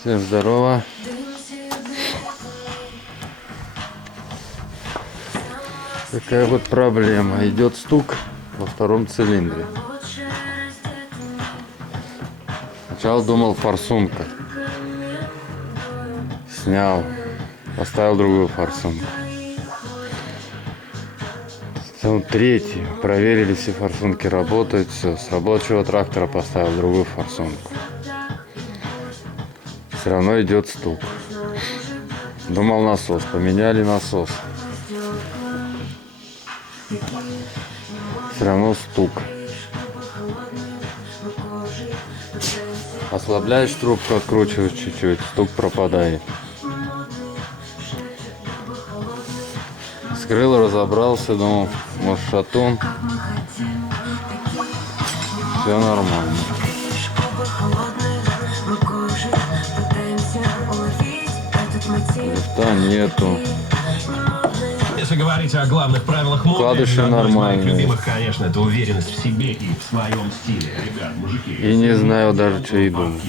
Всем здорово. Такая вот проблема. Идет стук во втором цилиндре. Сначала думал форсунка. Снял. Поставил другую форсунку. Потом третий. Проверили, все форсунки работают. Все. С рабочего трактора поставил другую форсунку. Все равно идет стук. Думал насос. Поменяли насос. Все равно стук. Ослабляешь трубку, откручиваешь чуть-чуть, стук пропадает. Скрыл, разобрался, думал, может шатун. Все нормально. Лифта нету. Если говорить о главных правилах моды, одно из моих любимых, конечно, это уверенность в себе и в своем стиле. Ребят, мужики, и не знаю даже, что и думать.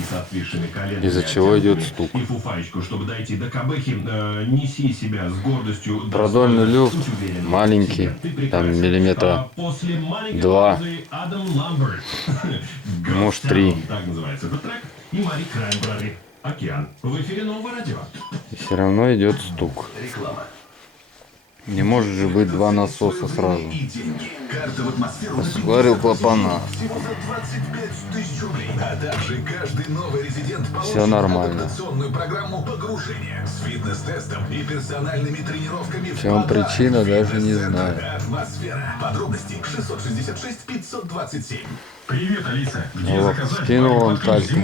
Из-за чего идет стук. И фуфайку, чтобы дойти до кабехи, неси себя с гордостью. Продольный люфт маленький, там миллиметра 2, может 3. Так называется этот трек. И Мари Краймбрери. Океан. В эфире Нового радио. И все равно идет стук. Реклама. Не может же быть два насоса сразу. Сварил клапана. Все нормально. В чем причина, даже не знаю. Привет, Алиса. Вот, скинул он тальки.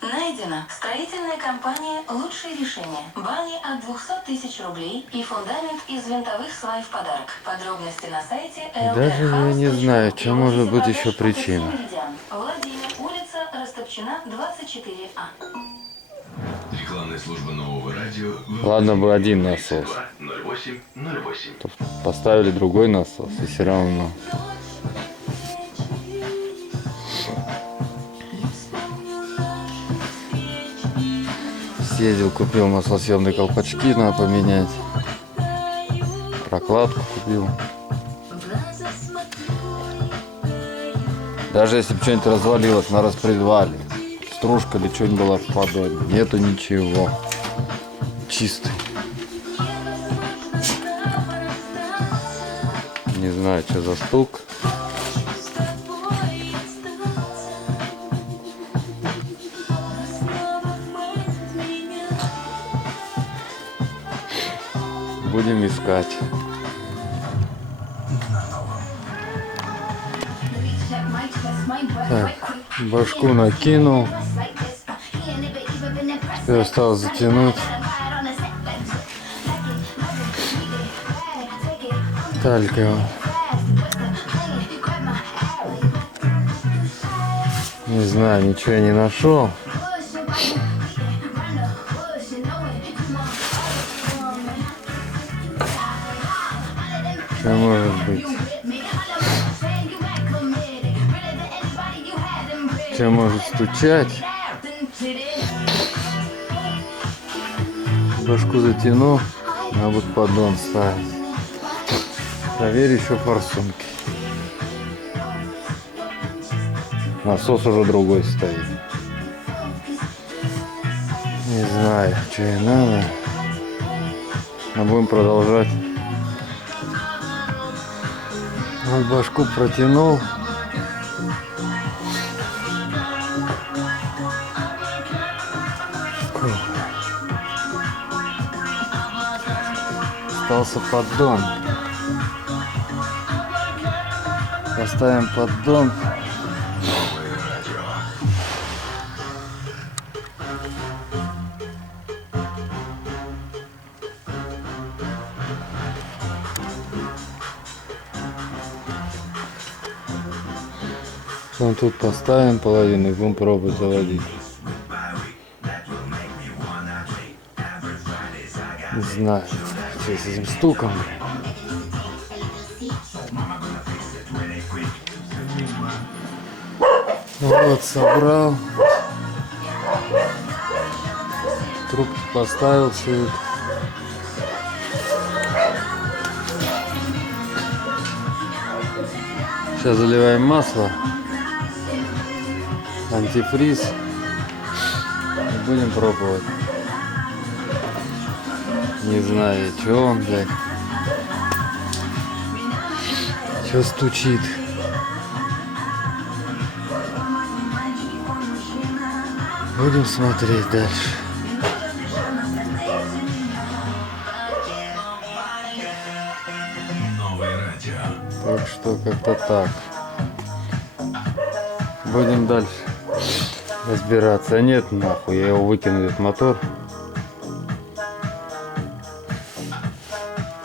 Найдено. Строительная компания «Лучшие решения». Бани от 200 тысяч рублей и фундамент из винтовых свай в подарок. Подробности на сайте Даже я не знаю, что может быть еще причина. Владимир, улица Растопчина, 24А. Рекламная служба Нового радио. Ладно бы один насос. 0808. Поставили другой насос, и все равно. Съездил, купил маслосъемные колпачки, надо поменять. Прокладку купил. Даже если бы что-нибудь развалилось на распредвале, стружка или что-нибудь было в подобии, нету ничего. Чистый. Не знаю, что за стук. Будем искать. Так, башку накинул. Теперь осталось затянуть. Талька. Не знаю, ничего я не нашел. Что может быть? Что может стучать? Башку затяну, надо будет поддон ставить. Проверь еще форсунки. Насос уже другой стоит. Не знаю, что и надо. Но будем продолжать. Вот башку протянул. Остался поддон. Поставим поддон. Потом тут поставим половину и будем пробовать заводить. Не знаю, что с этим стуком. Вот, собрал. Трубку поставил все это. Сейчас заливаем масло, антифриз и будем пробовать. Не знаю, что он, блядь. Что стучит. Будем смотреть дальше. Новое радио. Так что как-то так. Будем дальше разбираться. Нет, нахуй, я его выкину, этот мотор.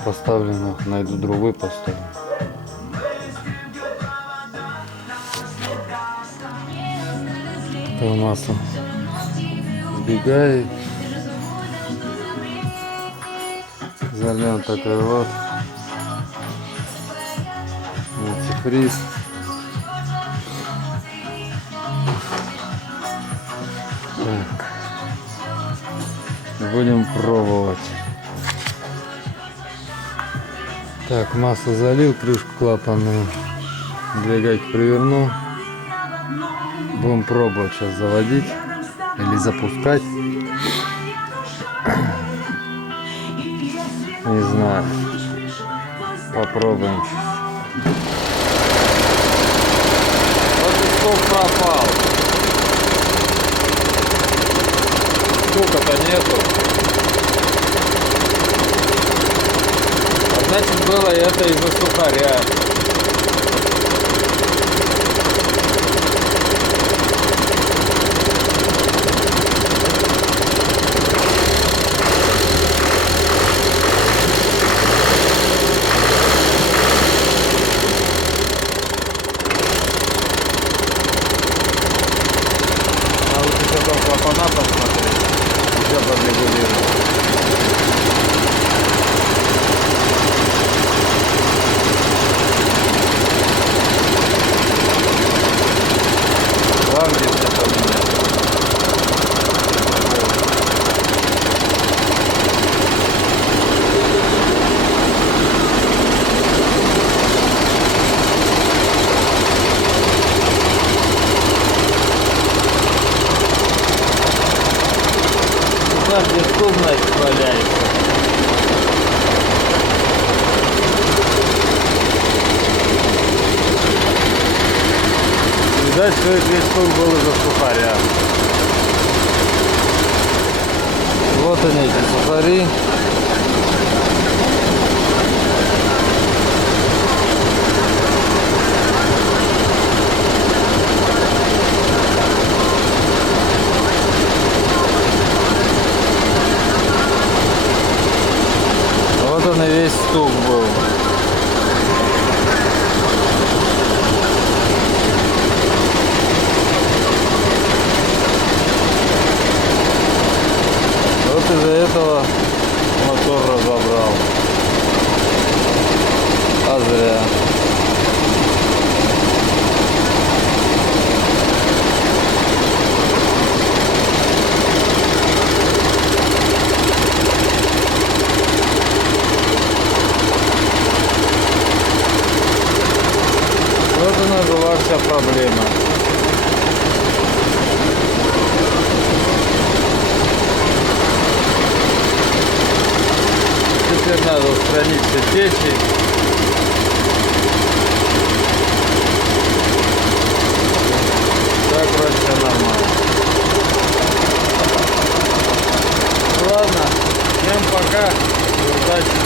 Поставлю, нахуй, найду другой, поставлю. Это масло сбегает. Зальем такой вот антифриз. Так. Будем пробовать. Так, масло залил, крышку клапанную. Двигатель приверну. Будем пробовать сейчас заводить или запускать. Не знаю. Попробуем. Вот и стол пропал. Стука-то нету. А значит, было это из-за сухаря. Клапана посмотреть, еще подрегулировать. Лампы все поменять. Где стул, значит, валяется. Видать, что этот весь стул был из-за сухаря. Вот они, эти сухари. Вот он и весь стук был. Вот из-за этого мотор разобрал. А зря. Вот она была вся проблема. Теперь надо устранить все печи. Так вроде все нормально. Ладно, всем пока. Удачи.